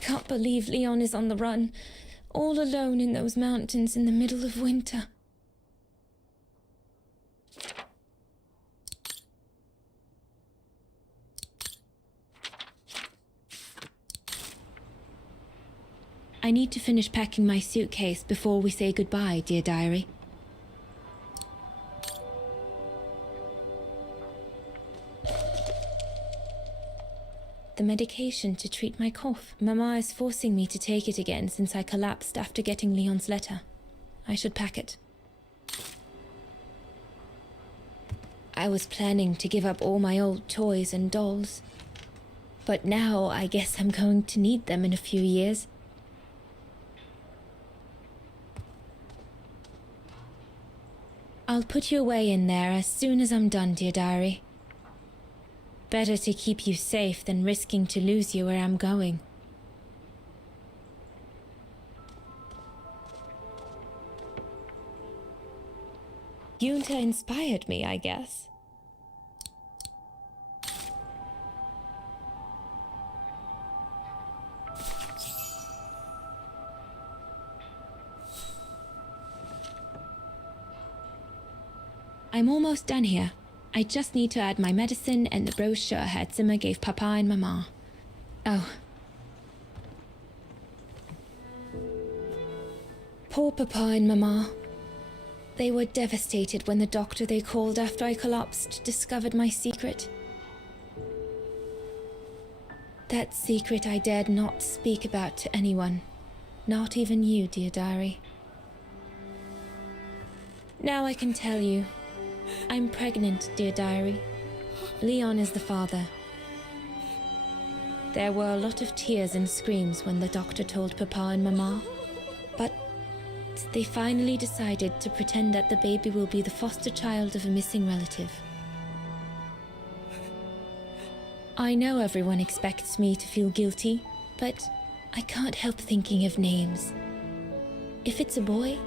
can't believe Leon is on the run, all alone in those mountains in the middle of winter. I need to finish packing my suitcase before we say goodbye, dear diary. The medication to treat my cough. Mama is forcing me to take it again since I collapsed after getting Leon's letter. I should pack it. I was planning to give up all my old toys and dolls, but now I guess I'm going to need them in a few years. I'll put you away in there as soon as I'm done, dear diary. Better to keep you safe than risking to lose you where I'm going. Yunta inspired me, I guess. I'm almost done here. I just need to add my medicine and the brochure Herr Zimmer gave Papa and Mama. Oh. Poor Papa and Mama. They were devastated when the doctor they called after I collapsed discovered my secret. That secret I dared not speak about to anyone. Not even you, dear diary. Now I can tell you. I'm pregnant, dear diary. Leon is the father. There were a lot of tears and screams when the doctor told Papa and Mama, but they finally decided to pretend that the baby will be the foster child of a missing relative. I know everyone expects me to feel guilty, but I can't help thinking of names. If it's a boy,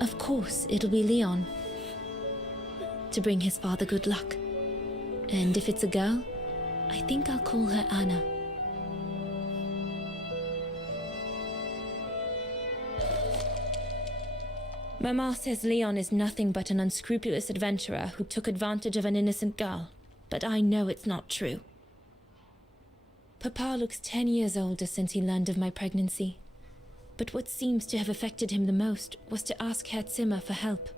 of course it'll be Leon, to bring his father good luck. And if it's a girl, I think I'll call her Anna. Mama says Leon is nothing but an unscrupulous adventurer who took advantage of an innocent girl, but I know it's not true. Papa looks 10 years older since he learned of my pregnancy, but what seems to have affected him the most was to ask Herr Zimmer for help.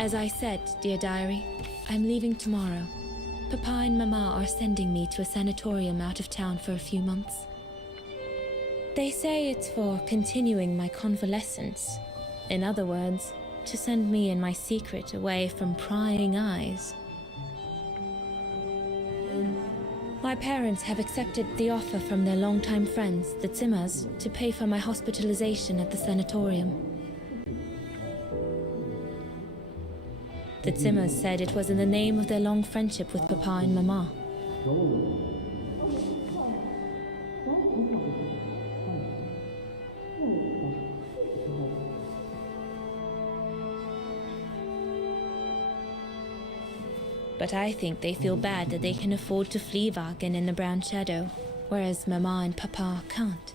As I said, dear diary, I'm leaving tomorrow. Papa and Mama are sending me to a sanatorium out of town for a few months. They say it's for continuing my convalescence. In other words, to send me and my secret away from prying eyes. My parents have accepted the offer from their longtime friends, the Zimmers, to pay for my hospitalization at the sanatorium. The Zimmers said it was in the name of their long friendship with Papa and Mama. But I think they feel bad that they can afford to flee Wagen in the Brown Shadow, whereas Mama and Papa can't.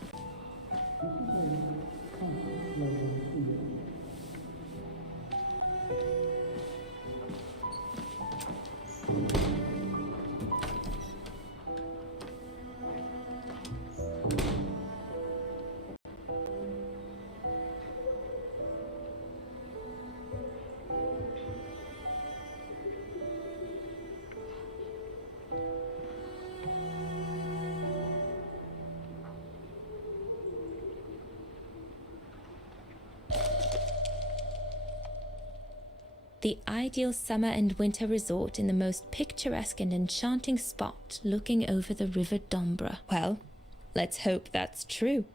The ideal summer and winter resort in the most picturesque and enchanting spot looking over the River Dombra. Well, let's hope that's true.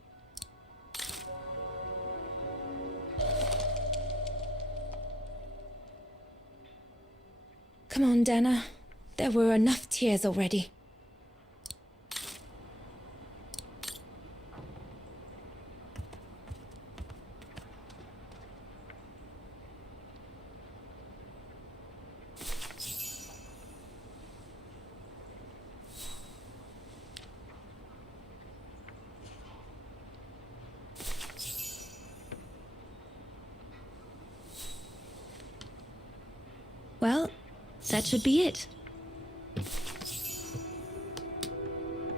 Come on, Dana. There were enough tears already. that should be it.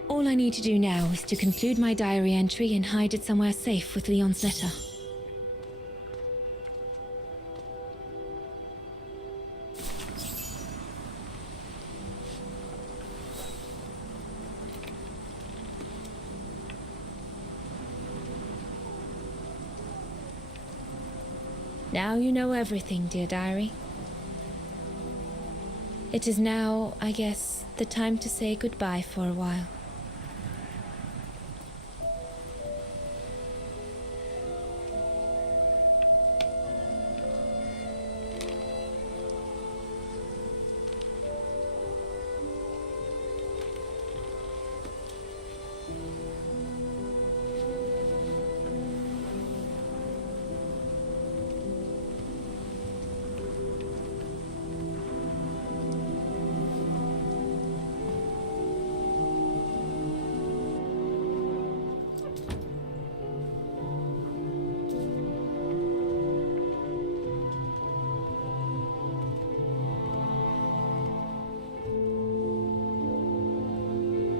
All I need to do now is to conclude my diary entry and hide it somewhere safe with Leon's letter. Now you know everything, dear diary. It is now, I guess, the time to say goodbye for a while.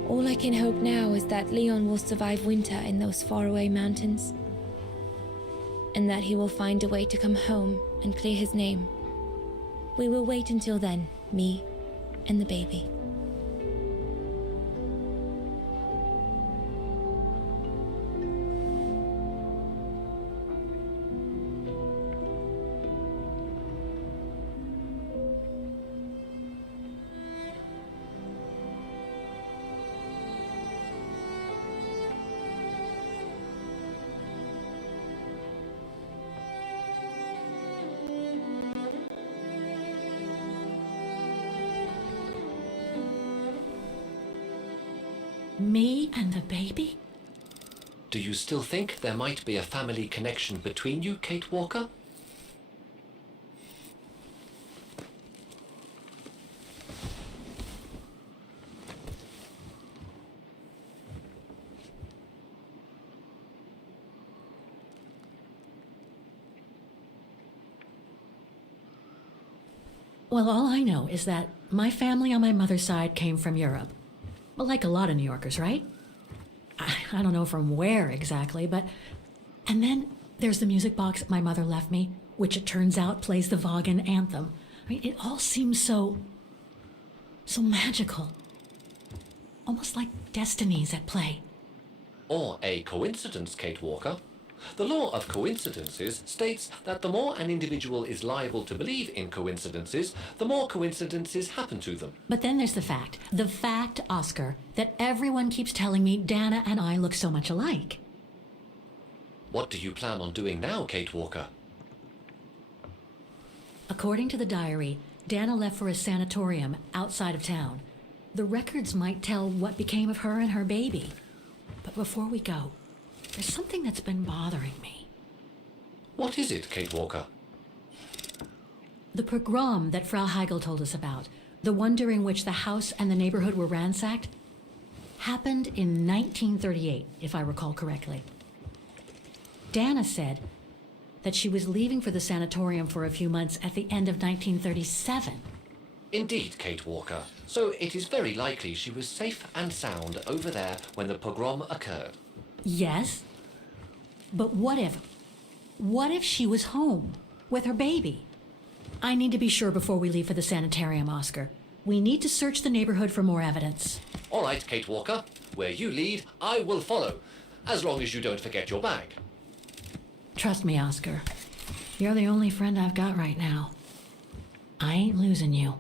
All I can hope now is that Leon will survive winter in those faraway mountains, and that he will find a way to come home and clear his name. We will wait until then, me and the baby. Me and the baby? Do you still think there might be a family connection between you, Kate Walker? Well, all I know is that my family on my mother's side came from Europe. Well, like a lot of New Yorkers, right? I don't know from where exactly, but... And then there's the music box my mother left me, which it turns out plays the Vaughan anthem. I mean, it all seems so magical. Almost like destinies at play. Or a coincidence, Kate Walker. The law of coincidences states that the more an individual is liable to believe in coincidences, the more coincidences happen to them. But then there's the fact, Oscar, that everyone keeps telling me Dana and I look so much alike. What do you plan on doing now, Kate Walker? According to the diary, Dana left for a sanatorium outside of town. The records might tell what became of her and her baby. But before we go, there's something that's been bothering me. What is it, Kate Walker? The pogrom that Frau Heigl told us about, the one during which the house and the neighborhood were ransacked, happened in 1938, if I recall correctly. Dana said that she was leaving for the sanatorium for a few months at the end of 1937. Indeed, Kate Walker. So it is very likely she was safe and sound over there when the pogrom occurred. Yes, but what if she was home with her baby? I need to be sure before we leave for the sanitarium, Oscar. We need to search the neighborhood for more evidence. All right, Kate Walker. Where you lead, I will follow, as long as you don't forget your bag. Trust me, Oscar. You're the only friend I've got right now. I ain't losing you.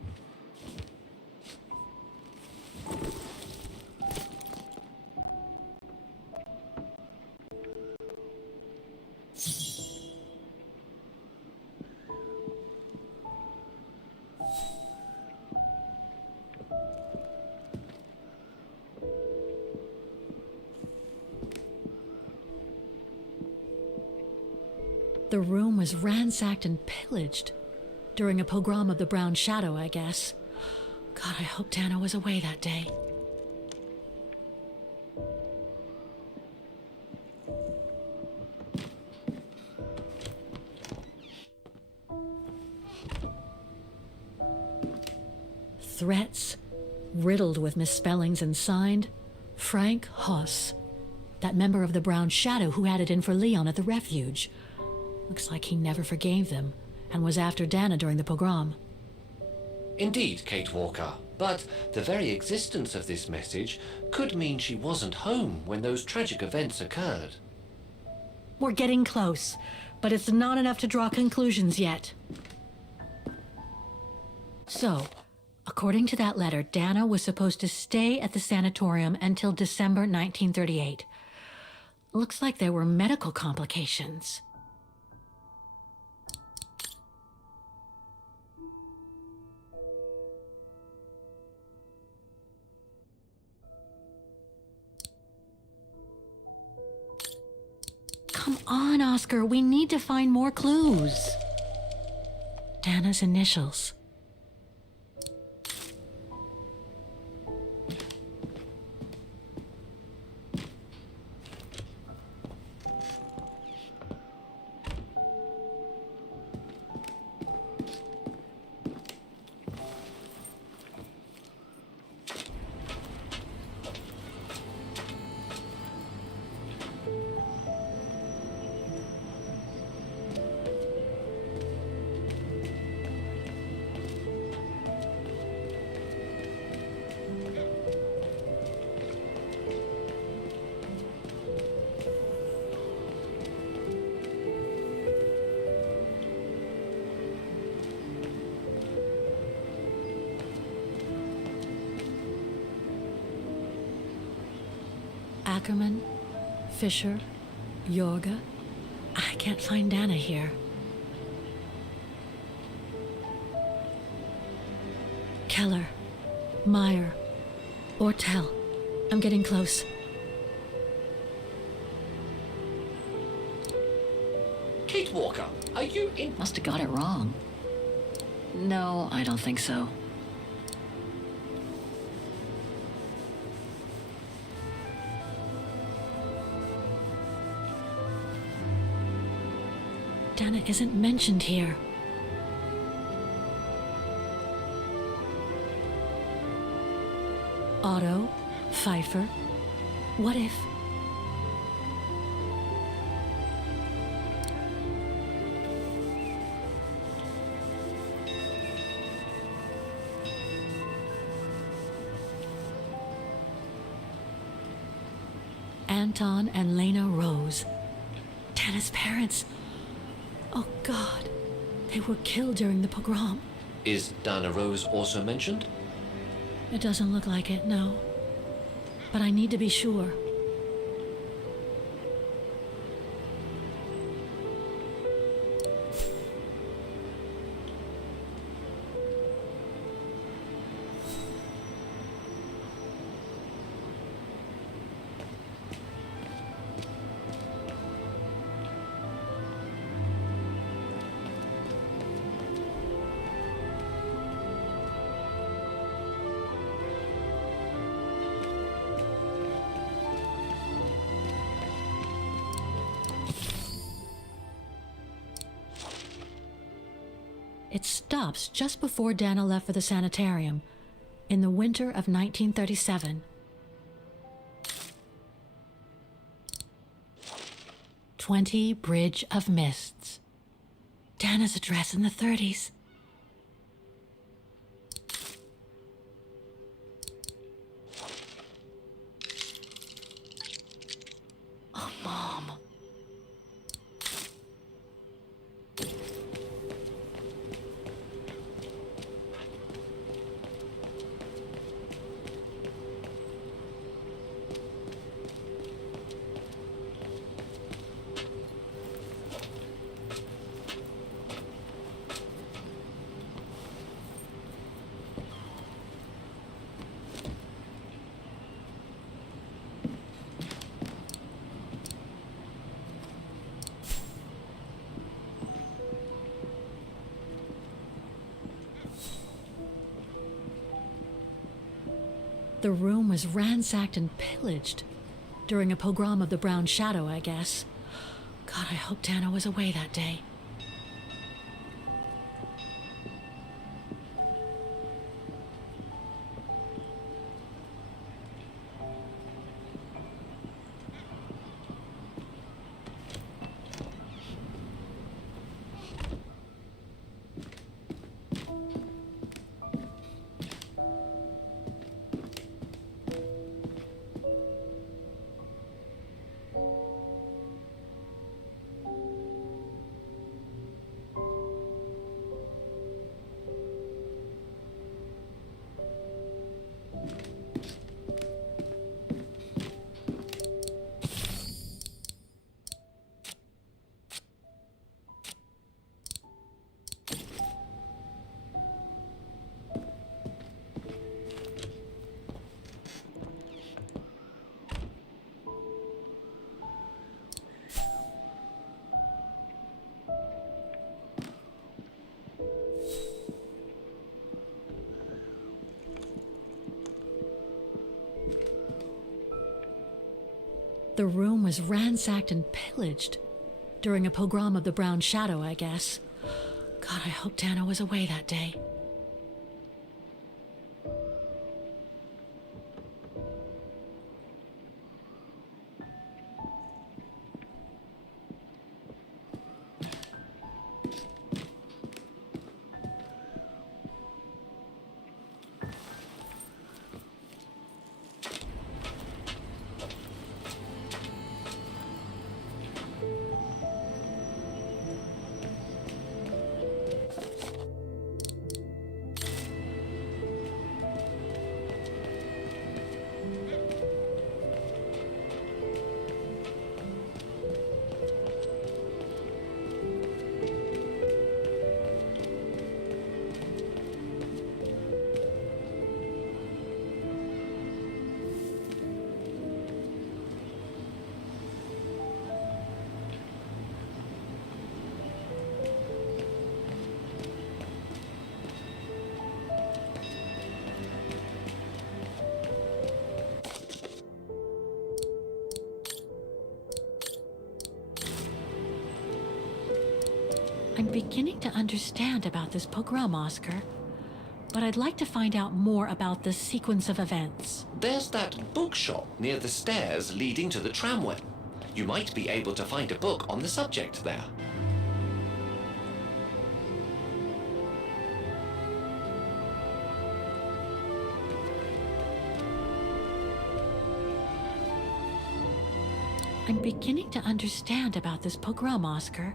The room was ransacked and pillaged during a pogrom of the Brown Shadow, I guess. God, I hope Dana was away that day. threats, riddled with misspellings, and signed Frank Hoss, that member of the Brown Shadow who had it in for Leon at the refuge. Looks like he never forgave them and was after Dana during the pogrom. Indeed, Kate Walker, but the very existence of this message could mean she wasn't home when those tragic events occurred. We're getting close, but it's not enough to draw conclusions yet. So, according to that letter, Dana was supposed to stay at the sanatorium until December 1938. Looks like there were medical complications. Come on, Oscar, we need to find more clues. Dana's initials. Ackerman, Fisher, Yorga. I can't find Dana here. Keller, Meyer, Ortel. I'm getting close. Kate Walker, are you in? Must have got it wrong. No, I don't think so. Dana isn't mentioned here. Otto, Pfeiffer. What if... Anton and Lena Rose. Dana's parents. Oh, God. They were killed during the pogrom. Is Dana Rose also mentioned? It doesn't look like it, no. But I need to be sure. It stops just before Dana left for the sanitarium, in the winter of 1937. 20 Bridge of Mists. Dana's address in the 30s. Oh, Mom. The room was ransacked and pillaged during a pogrom of the Brown Shadow, I guess. God, I hope Dana was away that day. the room was ransacked and pillaged. During a pogrom of the Brown Shadow, I guess. God, I hope Dana was away that day. I'm beginning to understand about this pogrom, Oscar. But I'd like to find out more about the sequence of events. There's that bookshop near the stairs leading to the tramway. You might be able to find a book on the subject there. I'm beginning to understand about this pogrom, Oscar.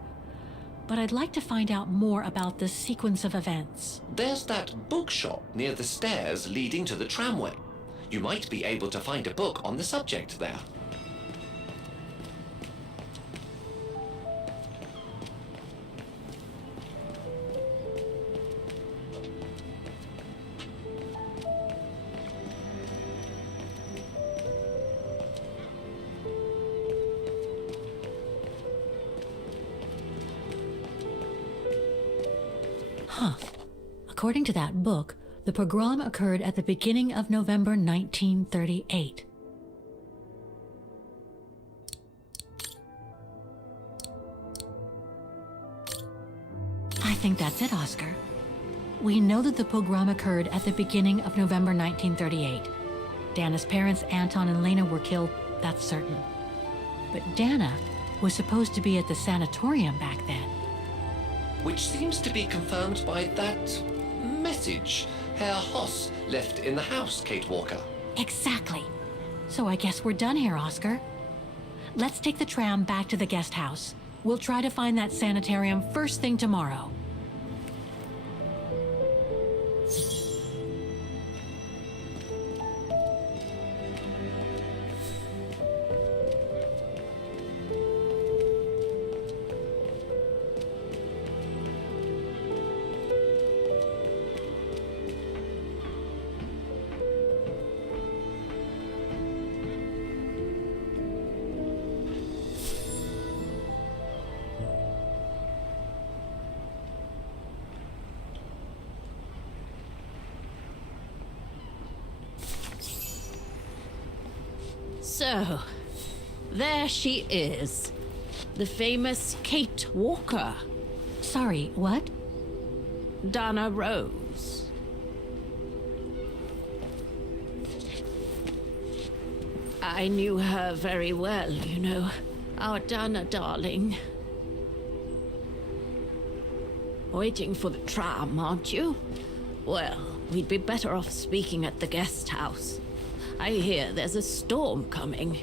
But I'd like to find out more about the sequence of events. There's that bookshop near the stairs leading to the tramway. You might be able to find a book on the subject there. According to that book, the pogrom occurred at the beginning of November 1938. I think that's it, Oscar. We know that the pogrom occurred at the beginning of November 1938. Dana's parents, Anton and Lena, were killed, that's certain. But Dana was supposed to be at the sanatorium back then. Which seems to be confirmed by that message Herr Hoss left in the house, Kate Walker. Exactly. So I guess we're done here, Oscar. Let's take the tram back to the guest house. We'll try to find that sanitarium first thing tomorrow. So, there she is. The famous Kate Walker. Sorry, what? Dana Rose. I knew her very well, you know. Our Dana darling. Waiting for the tram, aren't you? Well, we'd be better off speaking at the guest house. I hear there's a storm coming.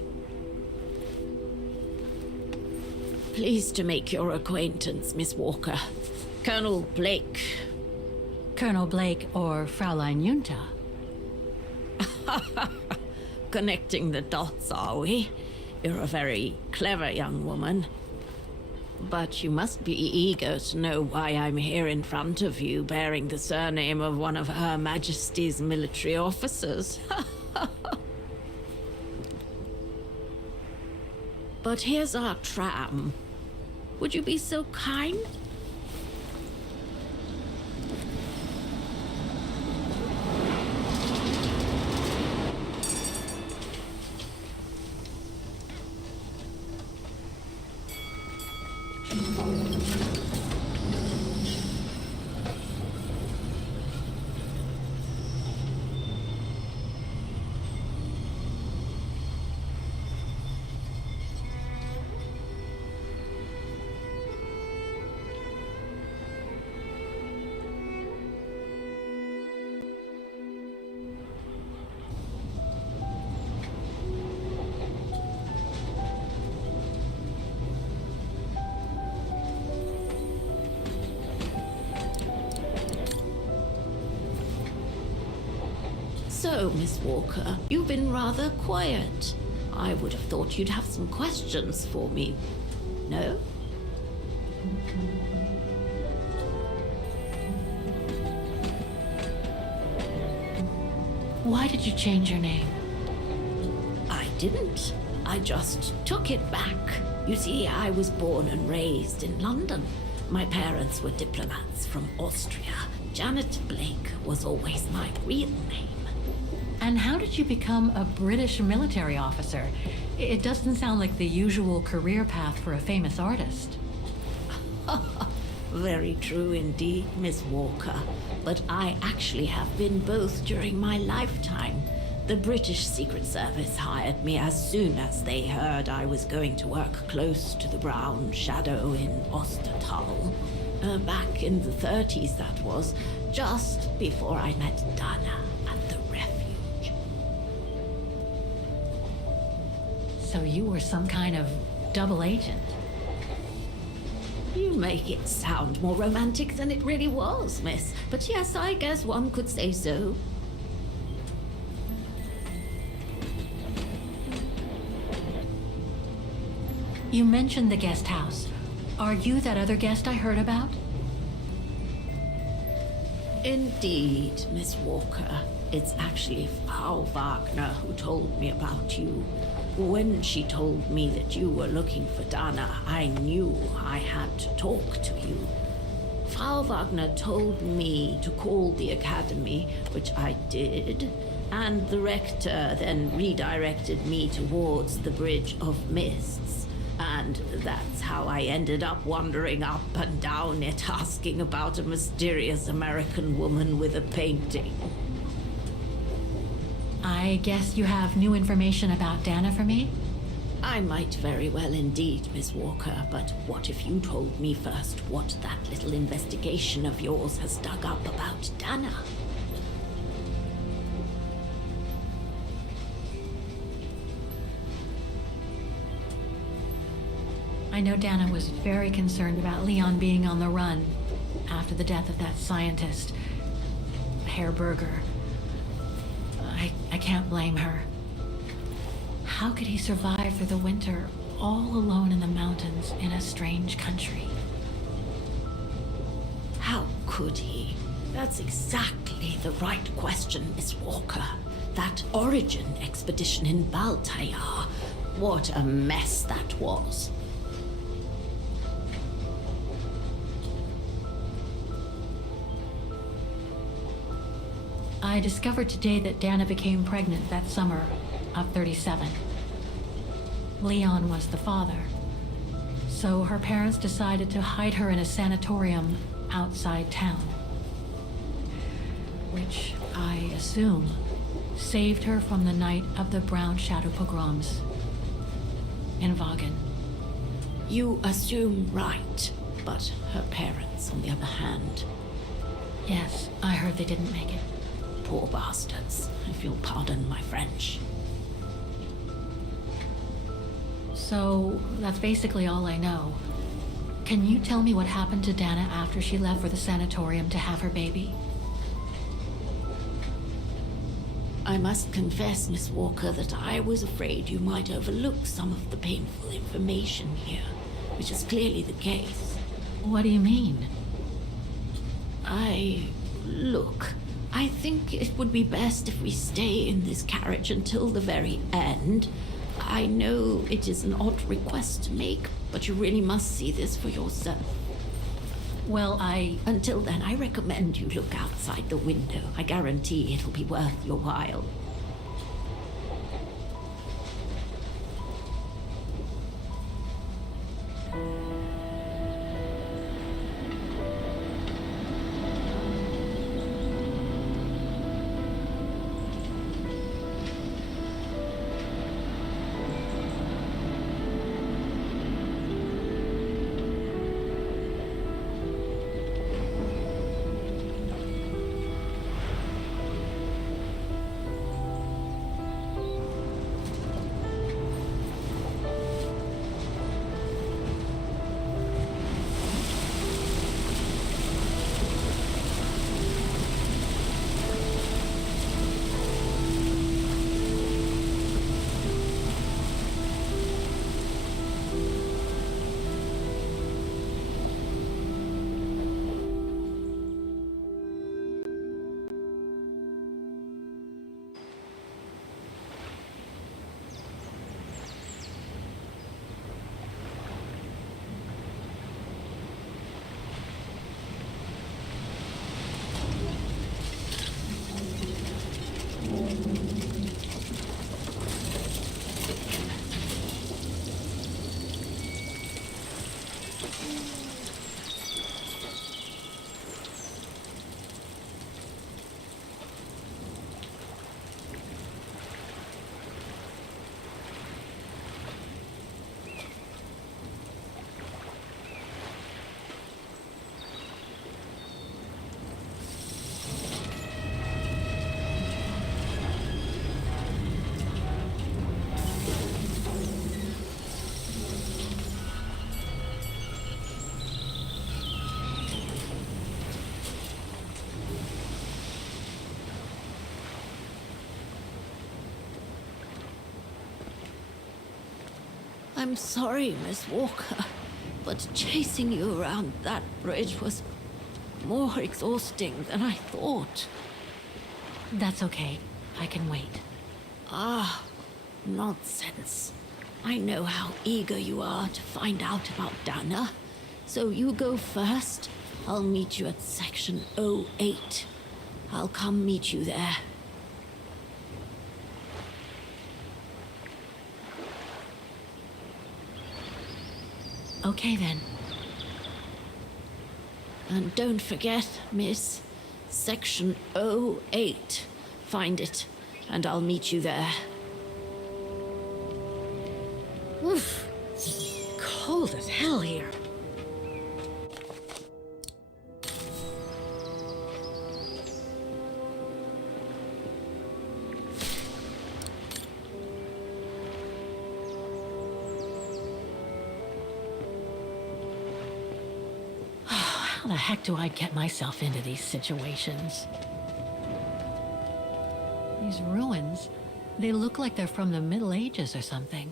Pleased to make your acquaintance, Miss Walker. Colonel Blake. Colonel Blake or Fraulein Junta? Connecting the dots, are we? You're a very clever young woman. But you must be eager to know why I'm here in front of you, bearing the surname of one of Her Majesty's military officers. But here's our tram. Would you be so kind? So, Miss Walker, you've been rather quiet. I would have thought you'd have some questions for me. No? Why did you change your name? I didn't. I just took it back. You see, I was born and raised in London. My parents were diplomats from Austria. Janet Blake was always my real name. And how did you become a British military officer? It doesn't sound like the usual career path for a famous artist. Very true indeed, Miss Walker. But I actually have been both during my lifetime. The British Secret Service hired me as soon as they heard I was going to work close to the Brown Shadow in Ostertal. Back in the 30s, that was, just before I met Dana at the refuge. So you were some kind of double agent. You make it sound more romantic than it really was, miss. But yes, I guess one could say so. You mentioned the guest house. Are you that other guest I heard about? Indeed, Miss Walker. It's actually Frau Wagner who told me about you. When she told me that you were looking for Dana, I knew I had to talk to you. Frau Wagner told me to call the academy, which I did, and the rector then redirected me towards the Bridge of Mists. And that's how I ended up wandering up and down it, asking about a mysterious American woman with a painting. I guess you have new information about Dana for me? I might very well indeed, Miss Walker, but what if you told me first what that little investigation of yours has dug up about Dana? I know Dana was very concerned about Leon being on the run after the death of that scientist, Herr Berger. I can't blame her. How could he survive through the winter all alone in the mountains in a strange country? How could he? That's exactly the right question, Miss Walker. That origin expedition in Baltayar. What a mess that was. I discovered today that Dana became pregnant that summer of 37. Leon was the father. So her parents decided to hide her in a sanatorium outside town. Which, I assume, saved her from the night of the Brown Shadow pogroms in Vagen. You assume right, but her parents, on the other hand, Yes, I heard they didn't make it. poor bastards, if you'll pardon my French. So, that's basically all I know. Can you tell me what happened to Dana after she left for the sanatorium to have her baby? I must confess, Miss Walker, that I was afraid you might overlook some of the painful information here, which is clearly the case. What do you mean? Look, I think it would be best if we stay in this carriage until the very end. I know it is an odd request to make, but you really must see this for yourself. Well, Until then, I recommend you look outside the window. I guarantee it'll be worth your while. I'm sorry, Miss Walker, but chasing you around that bridge was more exhausting than I thought. That's okay. I can wait. Ah, nonsense. I know how eager you are to find out about Dana. So you go first. I'll meet you at section 08. I'll come meet you there. Okay, then. And don't forget, miss, section 08. Find it, and I'll meet you there. Oof. Cold as hell here. How the heck do I get myself into these situations? These ruins, they look like they're from the Middle Ages or something.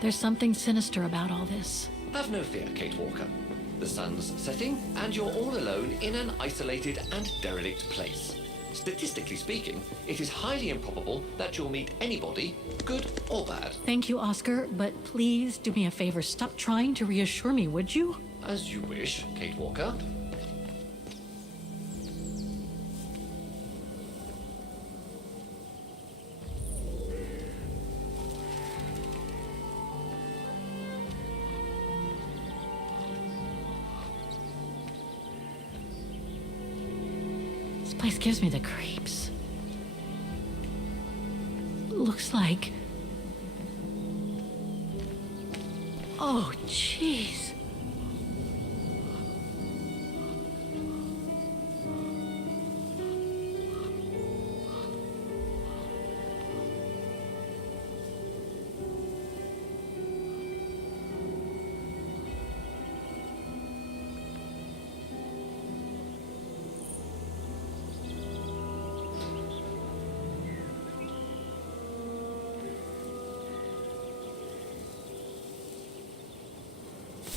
There's something sinister about all this. Have no fear, Kate Walker. The sun's setting, and you're all alone in an isolated and derelict place. Statistically speaking, it is highly improbable that you'll meet anybody, good or bad. Thank you, Oscar, but please do me a favor. Stop trying to reassure me, would you? As you wish, Kate Walker. This place gives me the creeps. Looks like... Oh, jeez.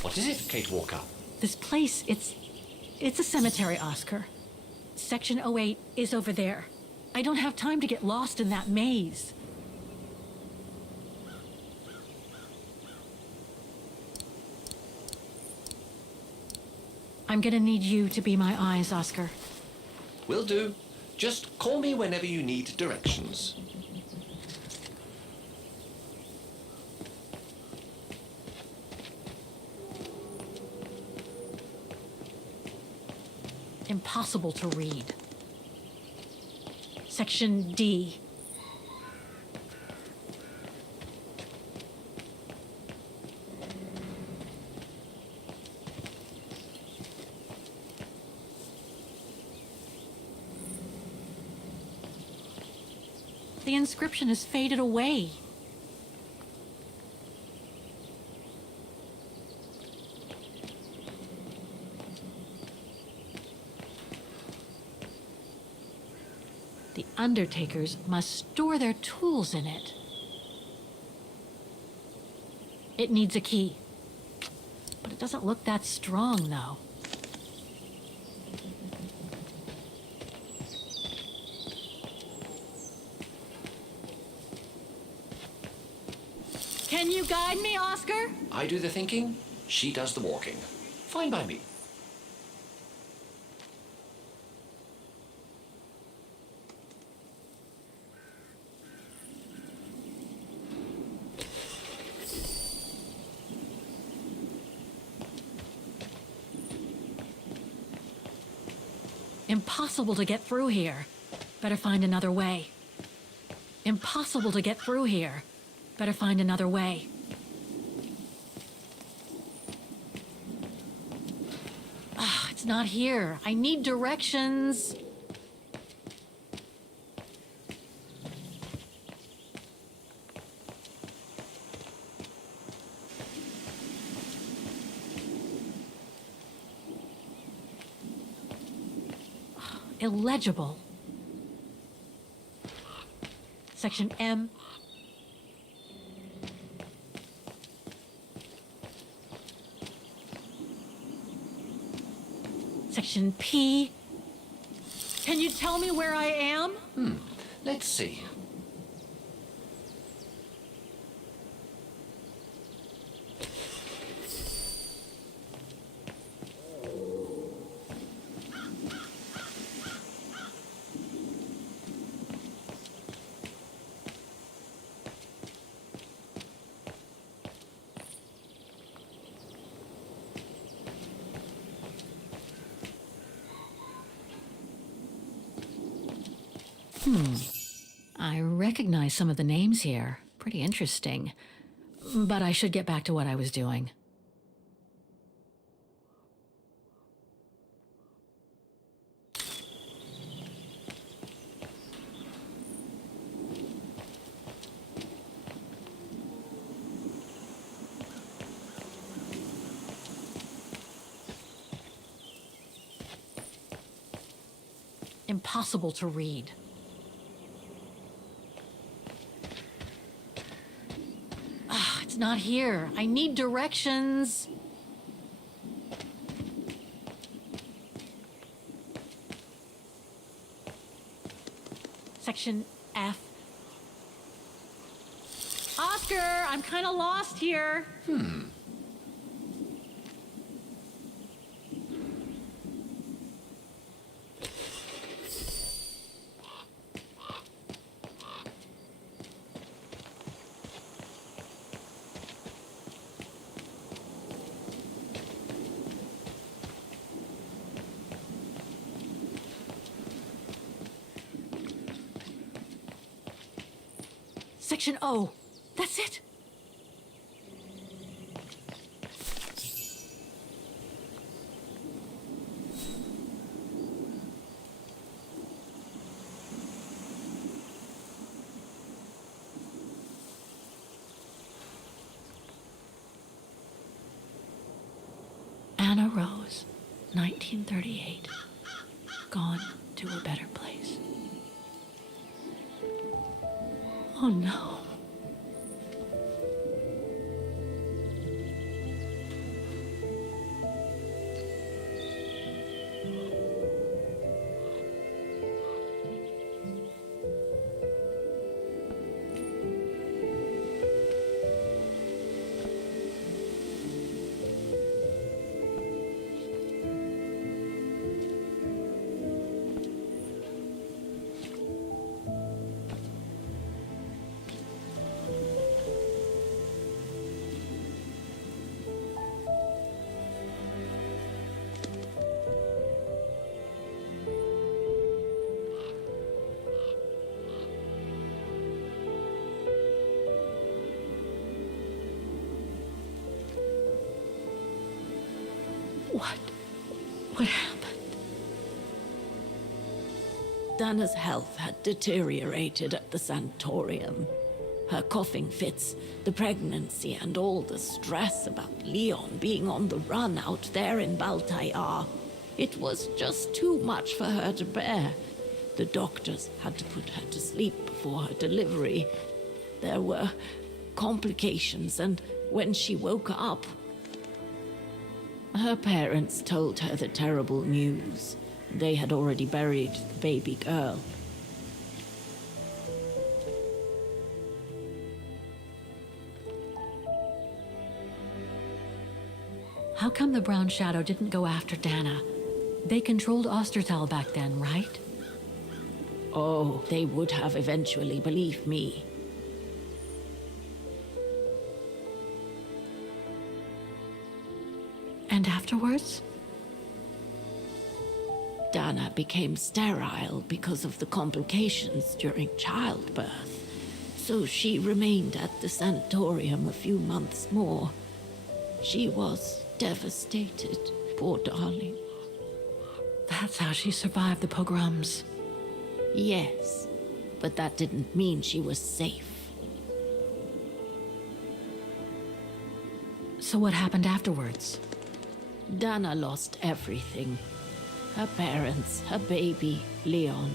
What is it, Kate Walker? This place, it's a cemetery, Oscar. Section 08 is over there. I don't have time to get lost in that maze. I'm gonna need you to be my eyes, Oscar. Will do. Just call me whenever you need directions. Impossible to read. Section D. The inscription has faded away. The undertakers must store their tools in it. It needs a key. But it doesn't look that strong, though. Can you guide me, Oscar? I do the thinking, she does the walking. Fine by me. Impossible to get through here. Better find another way. Impossible to get through here. Better find another way. Ah, it's not here. I need directions. illegible. Section M. Section P. Can you tell me where I am? Let's see. I recognize some of the names here. Pretty interesting. But I should get back to what I was doing. Impossible to read. It's not here. I need directions. Section F. Oscar, I'm kind of lost here. Section O. That's it. Anna Rose, 1938. Gone to a better place. Oh no. What happened? Dana's health had deteriorated at the sanatorium. Her coughing fits, the pregnancy, and all the stress about Leon being on the run out there in Baltayar. It was just too much for her to bear. The doctors had to put her to sleep before her delivery. There were complications, and when she woke up, her parents told her the terrible news. They had already buried the baby girl. How come the Brown Shadow didn't go after Dana? They controlled Ostertal back then, right? Oh, they would have eventually, believe me. And afterwards? Dana became sterile because of the complications during childbirth. So she remained at the sanatorium a few months more. She was devastated, poor darling. That's how she survived the pogroms. Yes, but that didn't mean she was safe. So what happened afterwards? Dana lost everything. Her parents, her baby, Leon.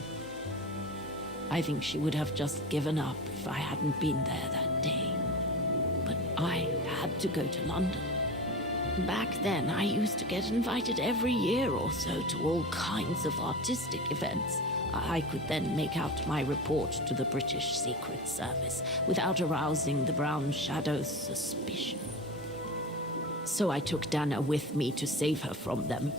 I think she would have just given up if I hadn't been there that day. But I had to go to London. Back then, I used to get invited every year or so to all kinds of artistic events. I could then make out my report to the British Secret Service without arousing the Brown Shadow's suspicion. So I took Dana with me to save her from them.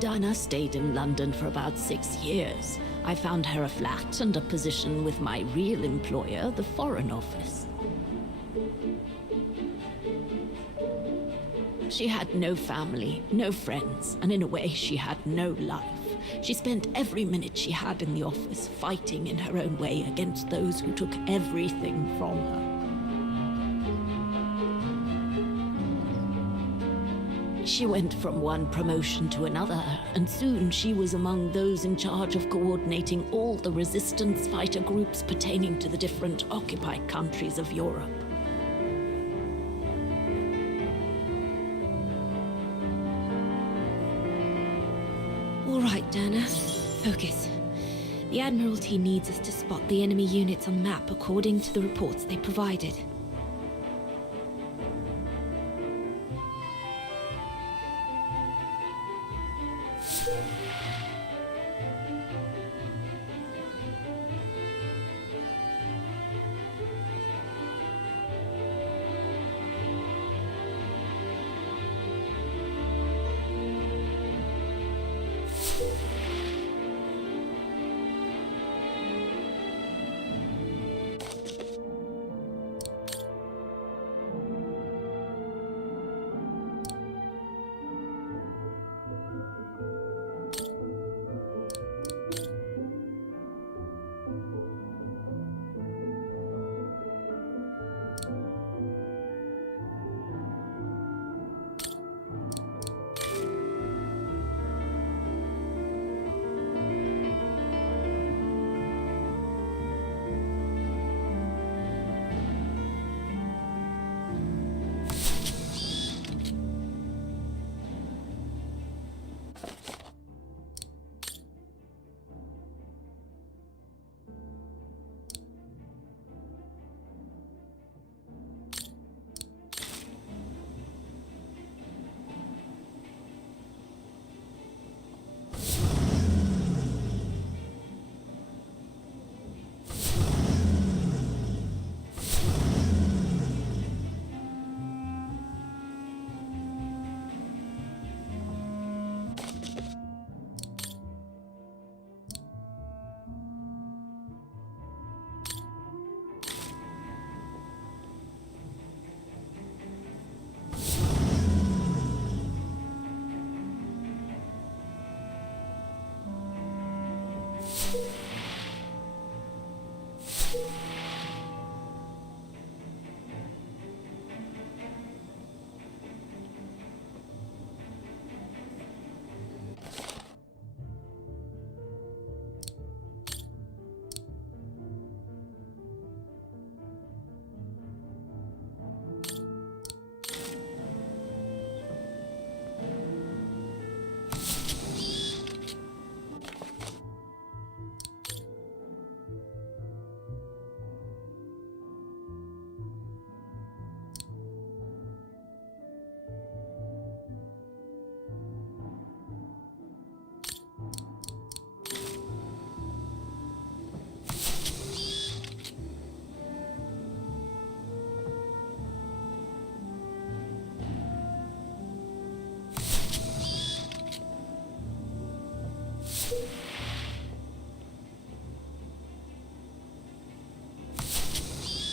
Dana stayed in London for about 6 years. I found her a flat and a position with my real employer, the Foreign Office. She had no family, no friends, and in a way she had no life. She spent every minute she had in the office fighting in her own way against those who took everything from her. She went from one promotion to another, and soon she was among those in charge of coordinating all the resistance fighter groups pertaining to the different occupied countries of Europe. All right, Dana. Focus. The Admiralty needs us to spot the enemy units on the map according to the reports they provided.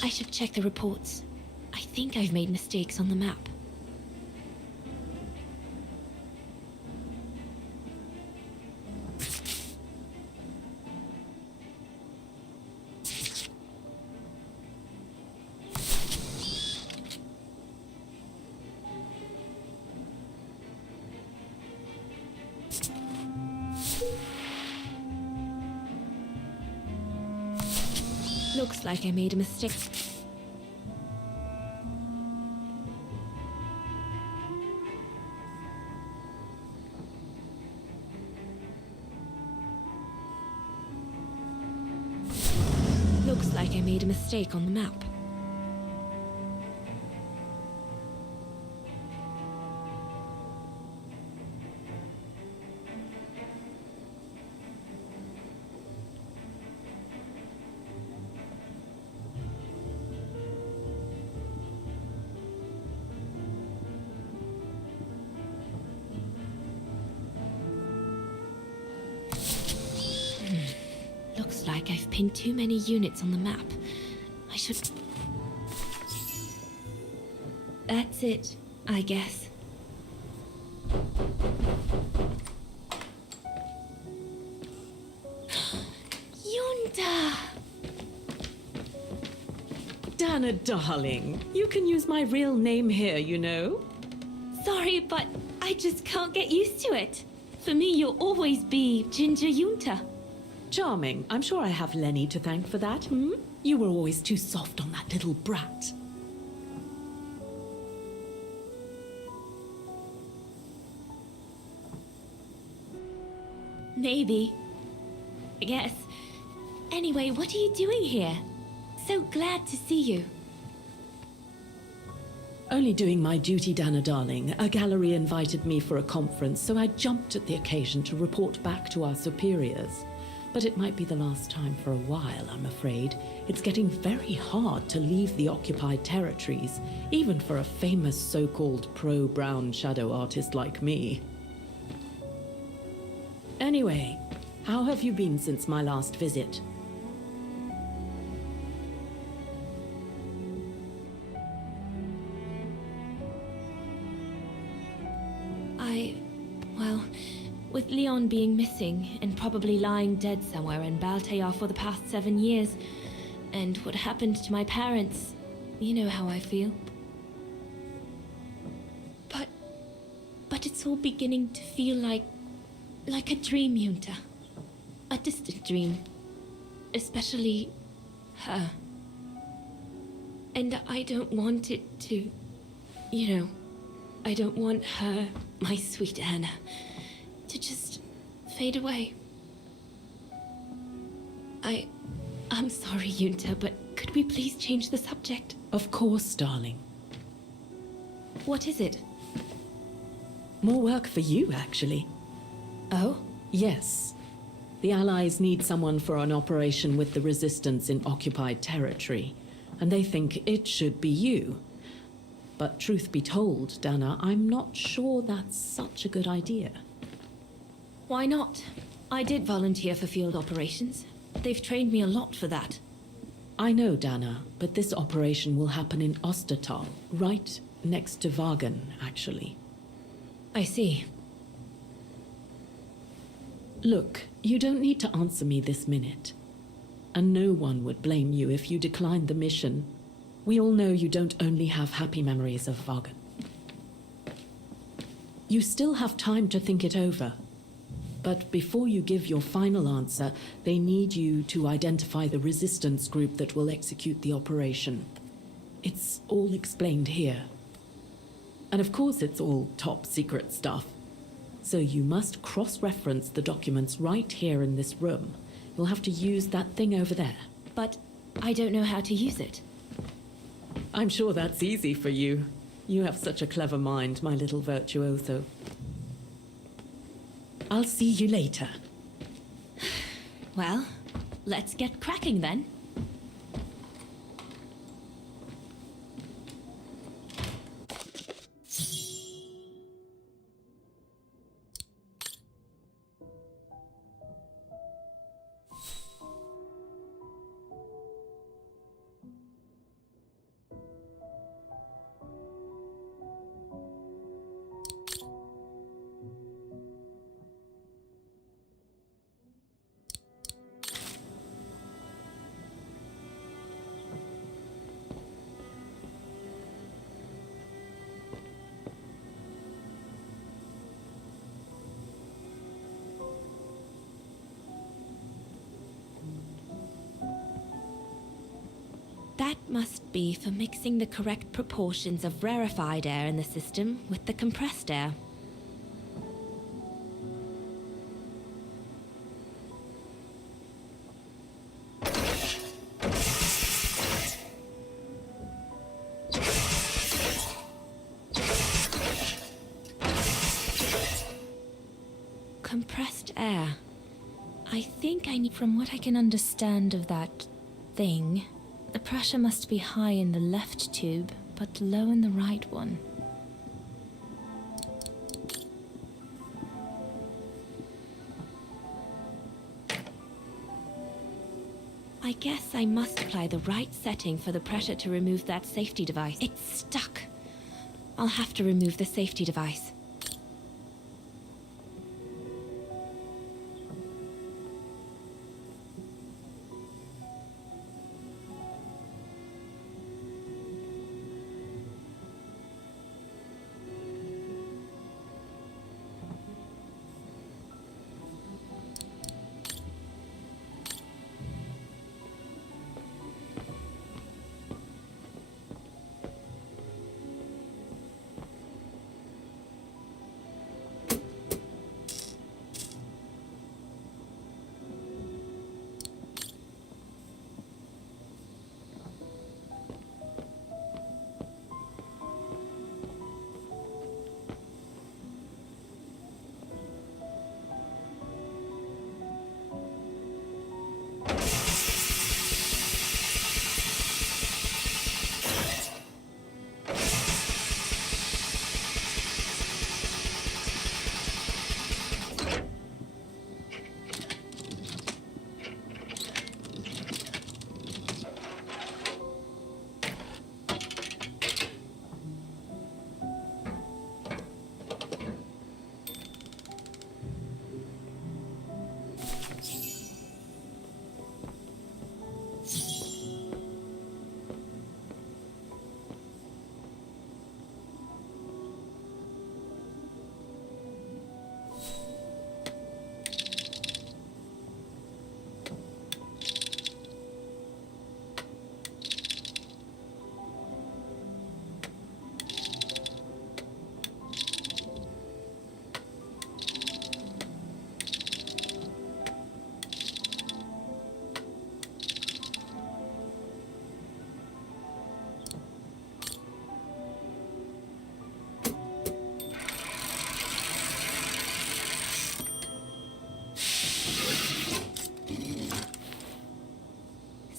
I should check the reports. I think I've made mistakes on the map. Looks like I made a mistake. Looks like I made a mistake on the map. Looks like I've pinned too many units on the map. I should... That's it, I guess. Yunta! Dana, darling, you can use my real name here, you know. Sorry, but I just can't get used to it. For me, you'll always be Ginger Yunta. Charming. I'm sure I have Lenny to thank for that, hmm? You were always too soft on that little brat. Maybe. I guess. Anyway, what are you doing here? So glad to see you. Only doing my duty, Dana, darling. A gallery invited me for a conference, so I jumped at the occasion to report back to our superiors. But it might be the last time for a while, I'm afraid. It's getting very hard to leave the occupied territories, even for a famous so-called pro-brown shadow artist like me. Anyway, how have you been since my last visit? Well, with Leon being missing and probably lying dead somewhere in Baltayar for the past 7 years, and what happened to my parents, you know how I feel. But it's all beginning to feel like a dream, Yunta. A distant dream. Especially her. And I don't want it to, I don't want her, my sweet Anna, to just fade away. I'm sorry, Yunta, but could we please change the subject? Of course, darling. What is it? More work for you, actually. Oh? Yes. The Allies need someone for an operation with the Resistance in occupied territory, and they think it should be you. But truth be told, Dana, I'm not sure that's such a good idea. Why not? I did volunteer for field operations. They've trained me a lot for that. I know, Dana, but this operation will happen in Ostertal, right next to Wagen, actually. I see. Look, you don't need to answer me this minute. And no one would blame you if you declined the mission. We all know you don't only have happy memories of Wagen. You still have time to think it over. But before you give your final answer, they need you to identify the resistance group that will execute the operation. It's all explained here. And of course it's all top secret stuff. So you must cross-reference the documents right here in this room. You'll have to use that thing over there. But I don't know how to use it. I'm sure that's easy for you. You have such a clever mind, my little virtuoso. I'll see you later. Well, let's get cracking then. That must be for mixing the correct proportions of rarefied air in the system with the compressed air. Compressed air. I think I need, from what I can understand of that thing, the pressure must be high in the left tube, but low in the right one. I guess I must apply the right setting for the pressure to remove that safety device. It's stuck. I'll have to remove the safety device.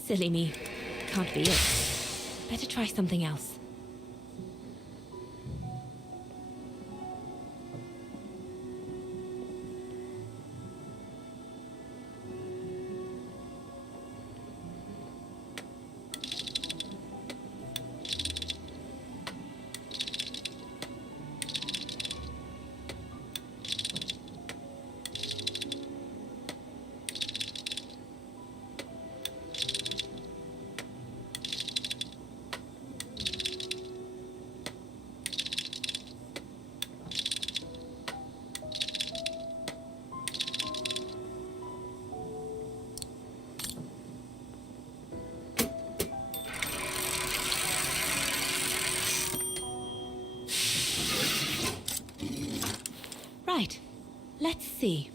Silly me. Can't be it. Better try something else. Right. Let's see.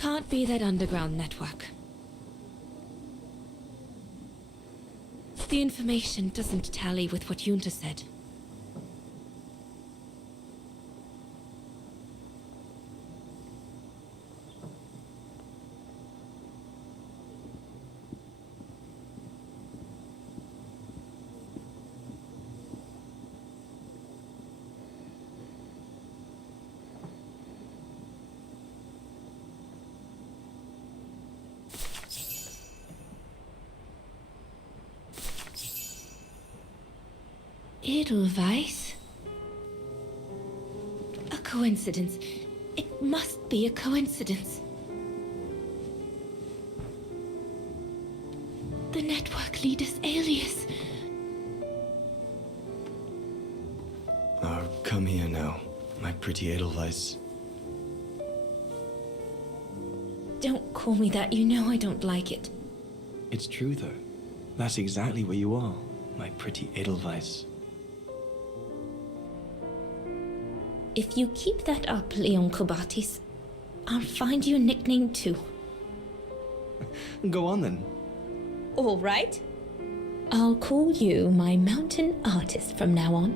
Can't be that underground network. The information doesn't tally with what Yunta said. Edelweiss? A coincidence. It must be a coincidence. The network leader's alias. Oh, come here now, my pretty Edelweiss. Don't call me that. You know I don't like it. It's true, though. That's exactly what you are, my pretty Edelweiss. If you keep that up, Leon Kobatis, I'll find you a nickname too. Go on then. All right. I'll call you my mountain artist from now on.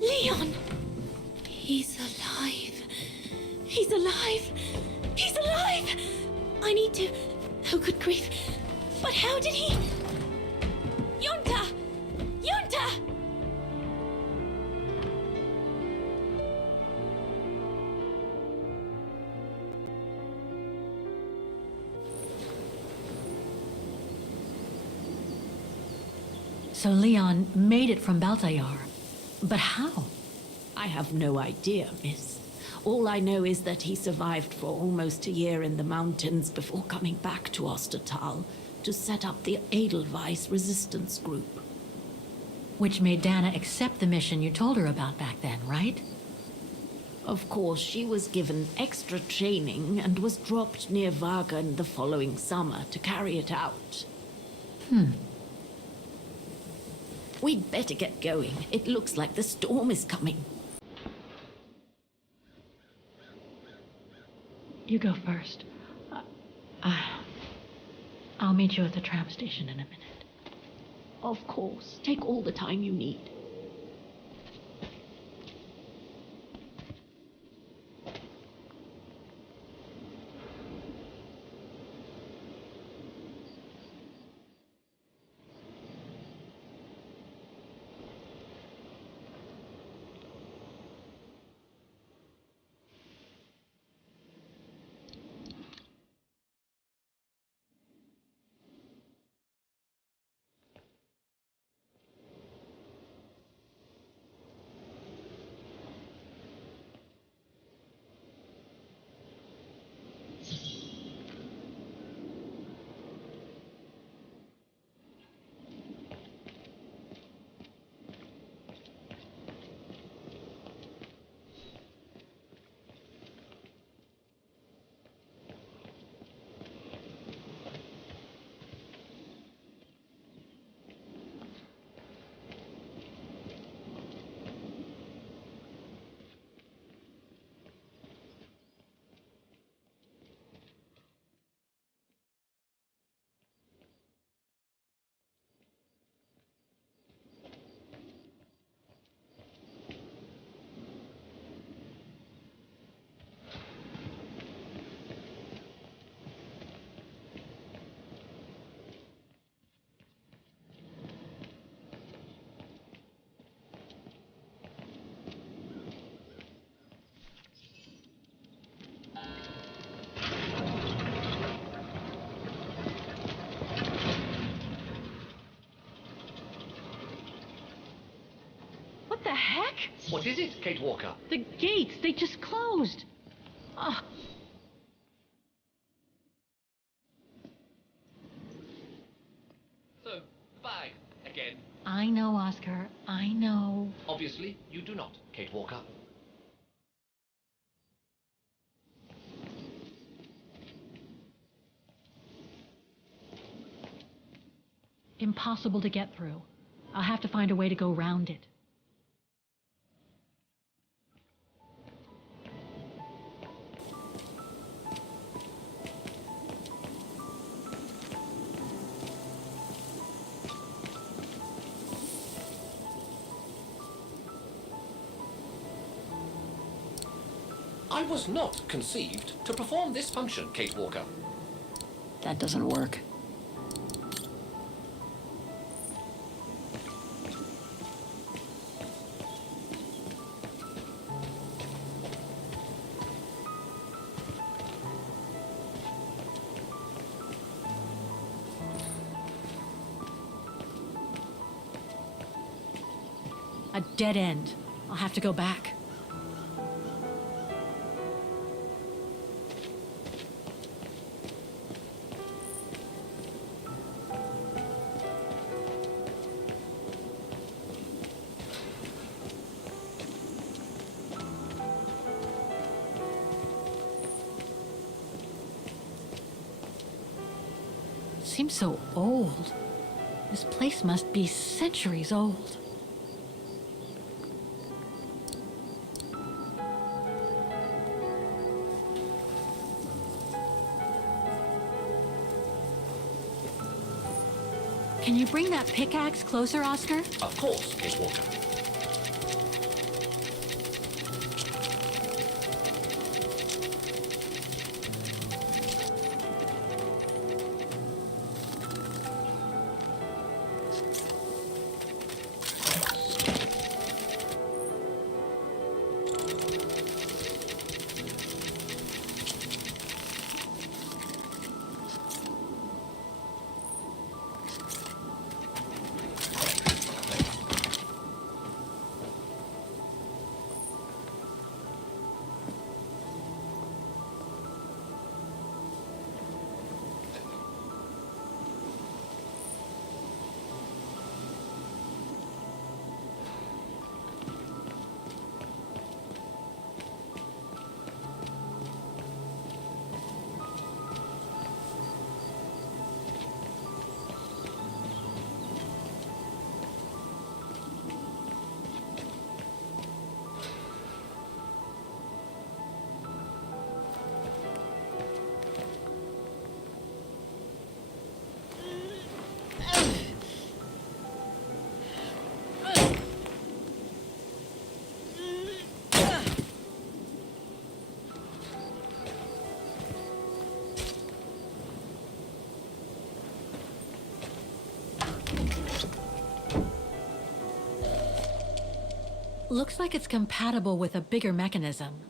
Leon! He's alive. He's alive. He's alive! I need to... Oh, good grief. But how did he... Yunta! Yunta! So Leon made it from Baltayar. But how? I have no idea, miss. All I know is that he survived for almost a year in the mountains before coming back to Ostertal to set up the Edelweiss resistance group. Which made Dana accept the mission you told her about back then, right? Of course, she was given extra training and was dropped near Vagan the following summer to carry it out. We'd better get going. It looks like the storm is coming. You go first. I'll meet you at the tram station in a minute. Of course. Take all the time you need. What the heck? What is it, Kate Walker? The gates, they just closed. Oh. So, bag again. I know, Oscar. I know. Obviously, you do not, Kate Walker. Impossible to get through. I'll have to find a way to go round it. I was not conceived to perform this function, Kate Walker. That doesn't work. A dead end. I'll have to go back. Seems so old. This place must be centuries old. Can you bring that pickaxe closer, Oscar? Of course, Kate Walker. Looks like it's compatible with a bigger mechanism.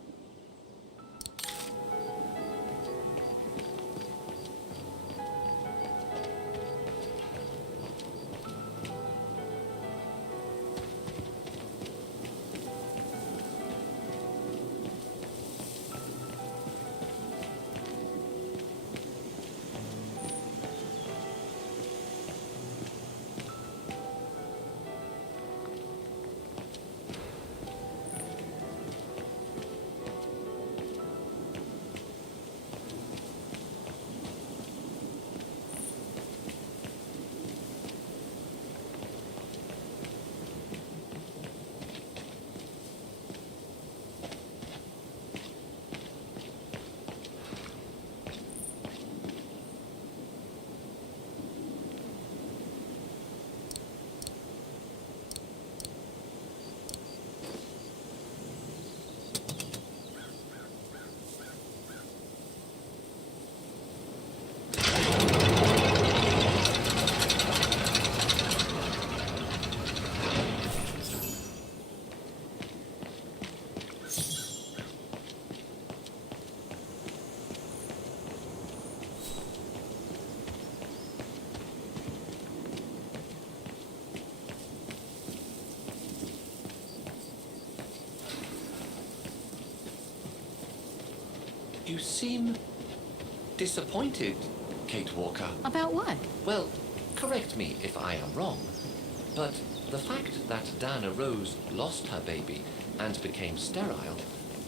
You seem disappointed, Kate Walker. About what? Well, correct me if I am wrong, but the fact that Diana Rose lost her baby and became sterile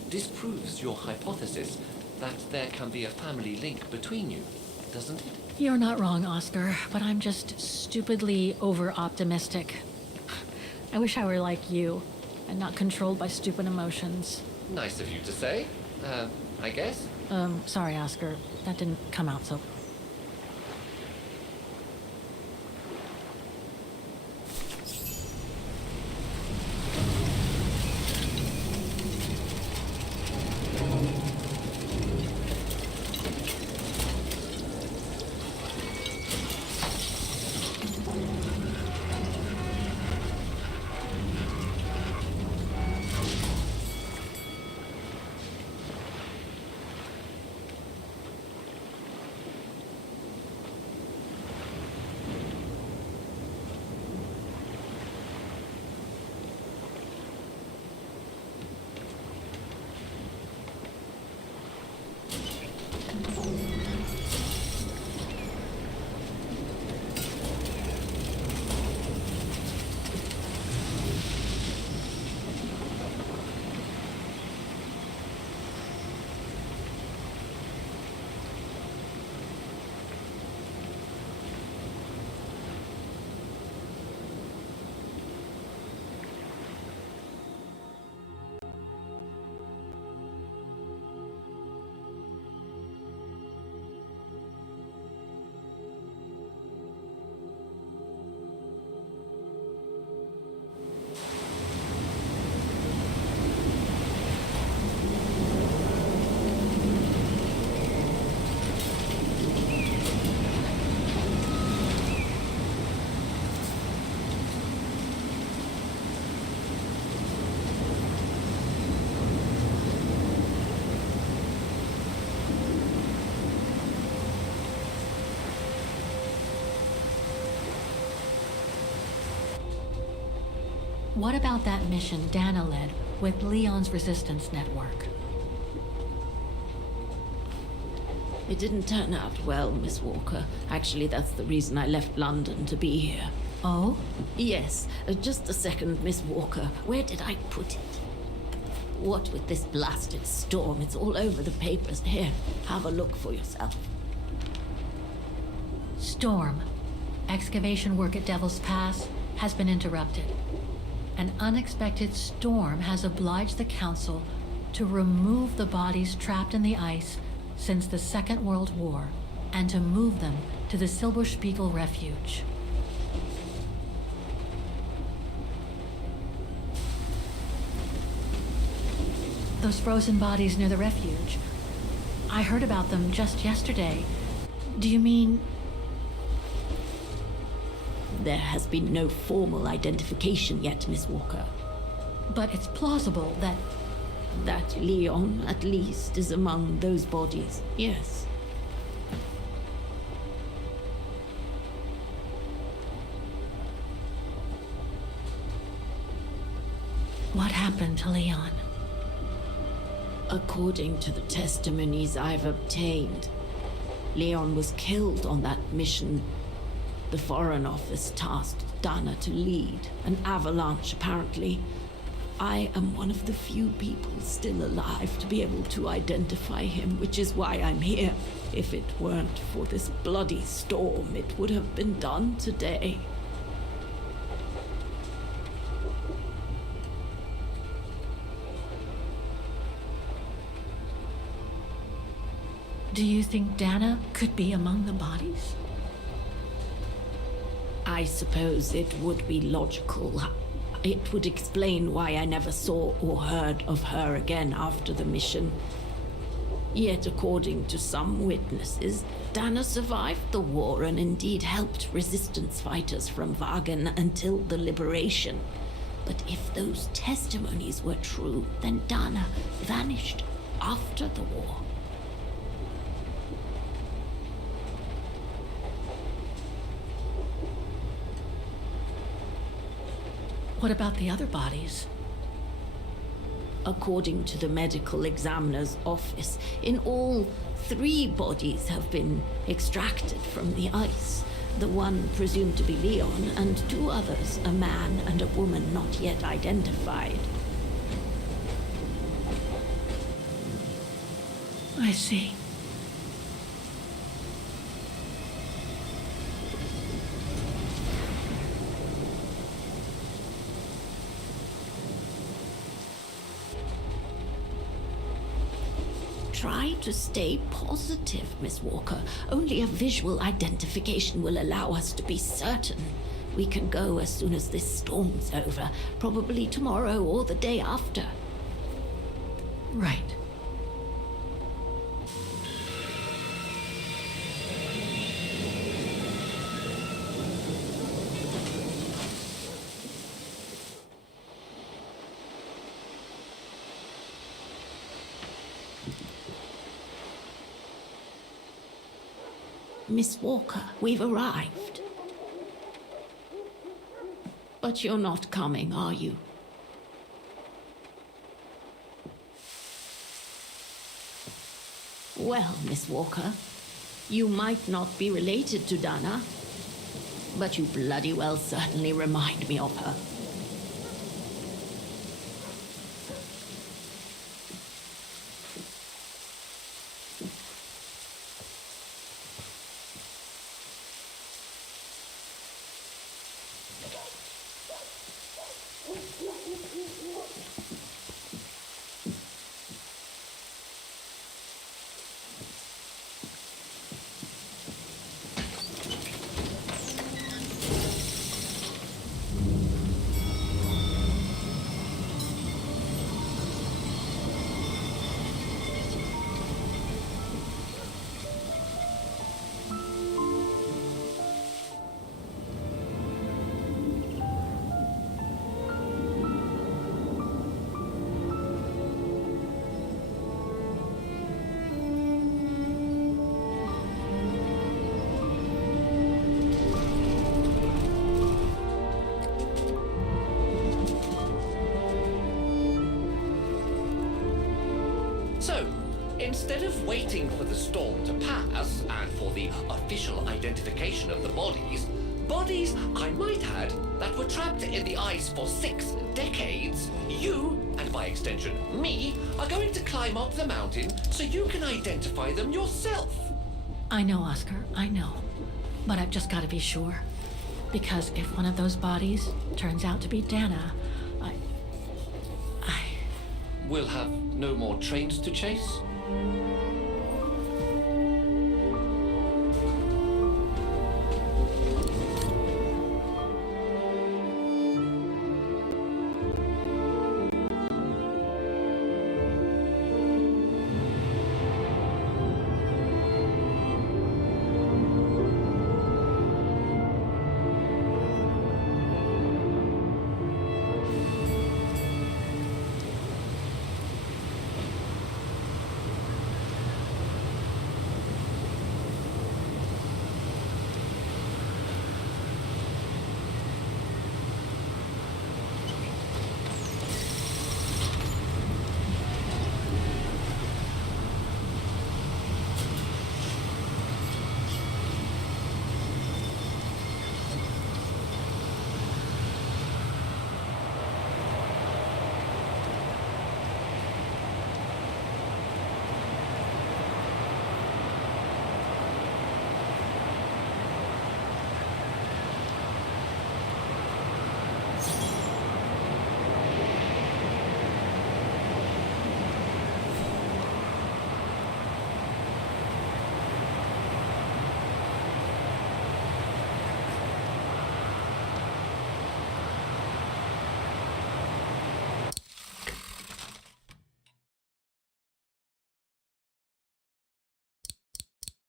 disproves your hypothesis that there can be a family link between you, doesn't it? You're not wrong, Oscar, but I'm just stupidly over-optimistic. I wish I were like you, and not controlled by stupid emotions. Nice of you to say, I guess. Sorry, Oscar. That didn't come out so... What about that mission Dana led with Leon's resistance network? It didn't turn out well, Miss Walker. Actually, that's the reason I left London to be here. Oh? Yes, just a second, Miss Walker. Where did I put it? What with this blasted storm? It's all over the papers. Here, have a look for yourself. Storm. Excavation work at Devil's Pass has been interrupted. An unexpected storm has obliged the Council to remove the bodies trapped in the ice since the Second World War and to move them to the Silberspiegel Refuge. Those frozen bodies near the refuge. I heard about them just yesterday. Do you mean... There has been no formal identification yet, Miss Walker. But it's plausible that... That Leon, at least, is among those bodies, yes. What happened to Leon? According to the testimonies I've obtained, Leon was killed on that mission the Foreign Office tasked Dana to lead. An avalanche, apparently. I am one of the few people still alive to be able to identify him, which is why I'm here. If it weren't for this bloody storm, it would have been done today. Do you think Dana could be among the bodies? I suppose it would be logical. It would explain why I never saw or heard of her again after the mission. Yet, according to some witnesses, Dana survived the war and indeed helped resistance fighters from Wagen until the liberation. But if those testimonies were true, then Dana vanished after the war. What about the other bodies? According to the medical examiner's office, in all, 3 bodies have been extracted from the ice. The one presumed to be Leon, and 2 others, a man and a woman not yet identified. I see. Try to stay positive, Miss Walker. Only a visual identification will allow us to be certain. We can go as soon as this storm's over, probably tomorrow or the day after. Right. Miss Walker, we've arrived. But you're not coming, are you? Well, Miss Walker, you might not be related to Dana, but you bloody well certainly remind me of her. instead of waiting for the storm to pass and for the official identification of the bodies, I might add, that were trapped in the ice for 6 decades, you, and by extension me, are going to climb up the mountain so you can identify them yourself. I know, Oscar, I know. But I've just got to be sure. Because if one of those bodies turns out to be Dana, I... We'll have no more trains to chase?